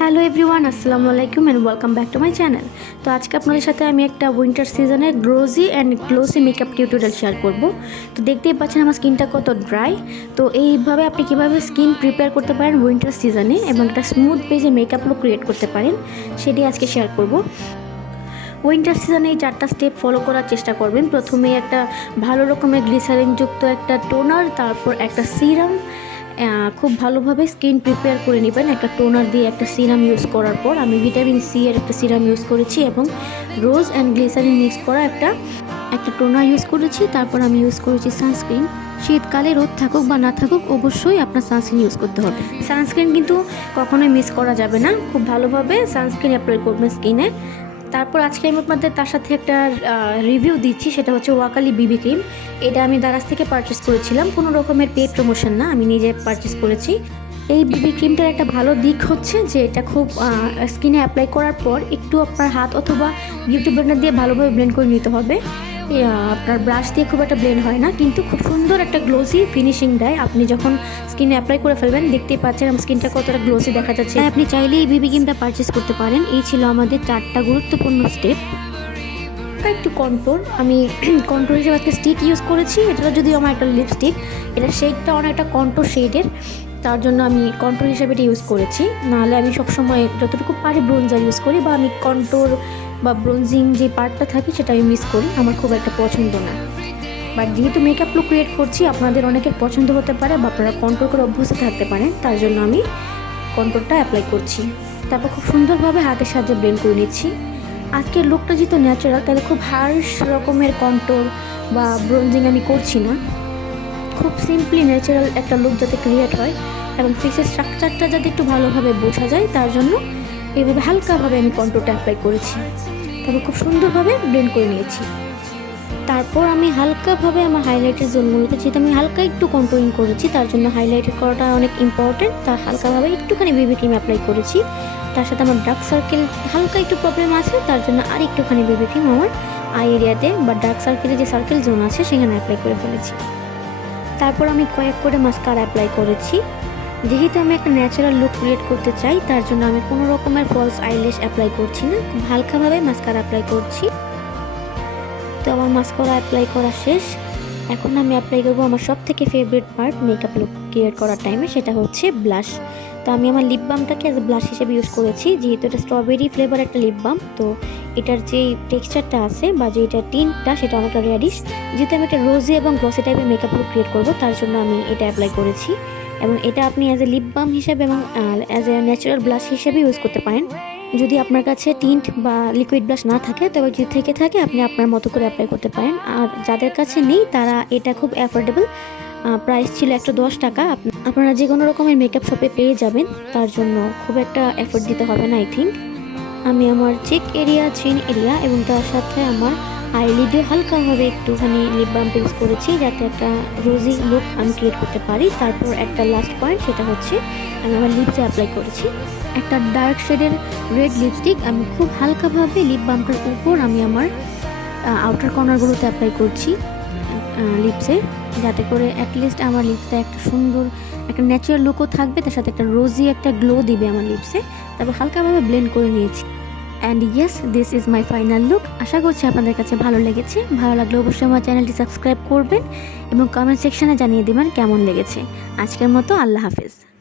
Hello everyone, আসসালামু আলাইকুম and welcome back to my channel. তো আজকে আপনাদের সাথে আমি একটা উইন্টার সিজনের glossy and glossy makeup tutorial share করব। তো দেখতেই পাচ্ছেন আমার স্কিনটা কত ড্রাই। তো এইভাবে আপনি কীভাবে স্কিন প্রিপেয়ার করতে পারেন উইন্টার সিজনে এবং একটা স্মুথ বেজে মেকআপ লুক ক্রিয়েট করতে পারেন, সেটি আজকে শেয়ার করব। উইন্টার সিজনে এই 4টা স্টেপ ফলো করার চেষ্টা করবেন। প্রথমে একটা ভালো রকমের গ্লিসারিনযুক্ত একটা টোনার, তারপর একটা সিরাম, খুব ভালোভাবে স্কিন প্রিপেয়ার করে নেবেন। একটা টোনার দিয়ে একটা সিরাম ইউজ করার পর আমি ভিটামিন সি এর একটা সিরাম ইউজ করেছি এবং রোজ অ্যান্ড গ্লিসারিন মিক্স করা একটা টোনার ইউজ করেছি। তারপর আমি ইউজ করেছি সানস্ক্রিন। শীতকালে রোদ থাকুক বা না থাকুক অবশ্যই আপনার সানস্ক্রিন ইউজ করতে হবে। সানস্ক্রিন কিন্তু কখনোই মিস করা যাবে না, খুব ভালোভাবে সানস্ক্রিন অ্যাপ্লাই করবেন স্কিনে। তারপর আজকে আমি আপনাদের তার সাথে একটা রিভিউ দিচ্ছি, সেটা হচ্ছে ওয়াকালি বিবি ক্রিম। এটা আমি দারাজ থেকে পারচেস করেছিলাম, কোনো রকমের পেড প্রমোশন না, আমি নিজে পারচেস করেছি। এই বিবি ক্রিমটার একটা ভালো দিক হচ্ছে যে এটা খুব স্কিনে অ্যাপ্লাই করার পর একটু আপনার হাত অথবা বিউটি ব্লেন্ডার দিয়ে ভালোভাবে ব্লেন্ড করে নিতে হবে। আপনার ব্রাশ দিয়ে খুব একটা ব্লেন্ড হয় না, কিন্তু খুব সুন্দর একটা গ্লোসি ফিনিশিং দেয়। আপনি যখন স্কিনে অ্যাপ্লাই করে ফেলবেন দেখতেই পাচ্ছেন আমার স্কিনটা কতটা গ্লোসি দেখা যাচ্ছে। আপনি চাইলে এই বিবি ক্রিমটা পারচেস করতে পারেন। এই ছিল আমাদের 4টা গুরুত্বপূর্ণ স্টেপ। একটু কন্ট্রোল, আমি কন্ট্রোল হিসেবে একটা স্টিক ইউজ করেছি। এটা যদিও আমার একটা লিপস্টিক, এটা শেডটা অনেকটা কন্ট্রোল শেডের, তার জন্য আমি কন্ট্রোল হিসেবে এটা ইউজ করেছি। নাহলে আমি সবসময় যতটুকু পারি ব্রোঞ্জার ইউজ করি, বা আমি কন্ট্রোল বা ব্রোঞ্জিং যে পার্টটা থাকে সেটা আমি মিস করি, আমার খুব একটা পছন্দ না। বাট যেহেতু মেকআপ লুক ক্রিয়েট করছি, আপনাদের অনেকের পছন্দ হতে পারে বা আপনারা কন্ট্রোল করে অভ্যস্ত থাকতে পারেন, তার জন্য আমি কন্ট্রোলটা অ্যাপ্লাই করছি। তারপর খুব সুন্দরভাবে হাতের সাহায্যে ব্লেন্ড করে নিচ্ছি। আজকের লুকটা যেহেতু ন্যাচারাল, তাহলে খুব হার্শ রকমের কন্ট্রোল বা ব্রোঞ্জিং আমি করছি না। খুব সিম্পলি ন্যাচারাল একটা লুক যাতে ক্রিয়েট হয় এবং ফেসের স্ট্রাকচারটা যাতে একটু ভালোভাবে বোঝা যায়, তার জন্য এইভাবে হালকাভাবে আমি কন্ট্রোলটা অ্যাপ্লাই করেছি। তারপর খুব সুন্দরভাবে ব্লেন্ড করে নিয়েছি। তারপর আমি হালকাভাবে আমার হাইলাইটের জোনগুলোতে, যেহেতু আমি হালকা একটু কন্ট্রোলিং করেছি, তার জন্য হাইলাইটের করাটা অনেক ইম্পর্টেন্ট। তার হালকাভাবে একটুখানি বেবি ক্রিম অ্যাপ্লাই করেছি। তার সাথে আমার ডার্ক সার্কেল হালকা একটু প্রবলেম আছে, তার জন্য আর একটুখানি বেবি ক্রিম আমার আই এরিয়াতে বা ডার্ক সার্কেলে যে সার্কেল জোন আছে সেখানে অ্যাপ্লাই করে ফেলেছি। তারপর আমি কয়েক করে মাস্কারা অ্যাপ্লাই করেছি। যেহেতু আমি একটা ন্যাচারাল লুক ক্রিয়েট করতে চাই, তার জন্য আমি কোনো রকমের ফলস আইল্যাশ অ্যাপ্লাই করছি না, খুব হালকাভাবে মাস্কারা অ্যাপ্লাই করছি। তো আমার মাস্কারা অ্যাপ্লাই করা শেষ। এখন আমি অ্যাপ্লাই করবো আমার সব থেকে favourite part makeup look create করার টাইমে, সেটা হচ্ছে ব্লাশ। তো আমি আমার লিপ বামটাকে অ্যাজ ব্লাশ হিসেবে ইউজ করেছি। যেহেতু এটা স্ট্রবেরি ফ্লেভার একটা লিপ বাম, তো এটার যে টেক্সচারটা আছে বা যে এটা টিনটা সেটা অনেকটা রেডিশ। যেহেতু আমি একটা রোজি এবং গ্লসি টাইপের মেকআপ লুক ক্রিয়েট করবো, তার জন্য আমি এটা অ্যাপ্লাই করেছি। এবং এটা আপনি অ্যাজ এ লিপ বাম হিসেবে এবং অ্যাজ এ ন্যাচারাল ব্লাশ হিসেবে ইউজ করতে পারেন। যদি আপনার কাছে টিন্ট বা লিকুইড ব্লাশ না থাকে, তবে যদি থেকে থাকে আপনি আপনার মতো করে অ্যাপ্লাই করতে পারেন। আর যাদের কাছে নেই তারা এটা খুব অ্যাফোর্ডেবল, প্রাইস ছিল 110 টাকা। আপনারা যে কোনো রকমের মেকআপ শপে পেয়ে যাবেন, তার জন্য খুব একটা এফোর্ট দিতে হবে না আই থিঙ্ক। আমি আমার চেক এরিয়া, চিন এরিয়া এবং তার সাথে আমার আইলিডে হালকাভাবে একটুখানি লিপ বাম ইউজ করেছি, যাতে একটা রোজি লুক আমি ক্রিয়েট করতে পারি। তারপর একটা লাস্ট পয়েন্ট, সেটা হচ্ছে আমি আমার লিপসে অ্যাপ্লাই করেছি একটা ডার্ক শেডের রেড লিপস্টিক। আমি খুব হালকাভাবে লিপ বামটার উপর আমি আমার আউটার কর্নারগুলোতে অ্যাপ্লাই করছি লিপসে, যাতে করে অ্যাটলিস্ট আমার লিপসটা একটা সুন্দর একটা ন্যাচারাল লুকও থাকবে, তার সাথে একটা রোজি একটা গ্লো দিবে আমার লিপসে। তারপর হালকাভাবে ব্লেন্ড করে নিয়েছি। And yes, this is my final look. আশা করছি আপনাদের কাছে ভালো লেগেছে। ভালো লাগলে অবশ্যই আমার চ্যানেলটি সাবস্ক্রাইব করবেন এবং কমেন্ট সেকশনে জানিয়ে দেবেন কেমন লেগেছে। আজকের মতো আল্লাহ হাফেজ।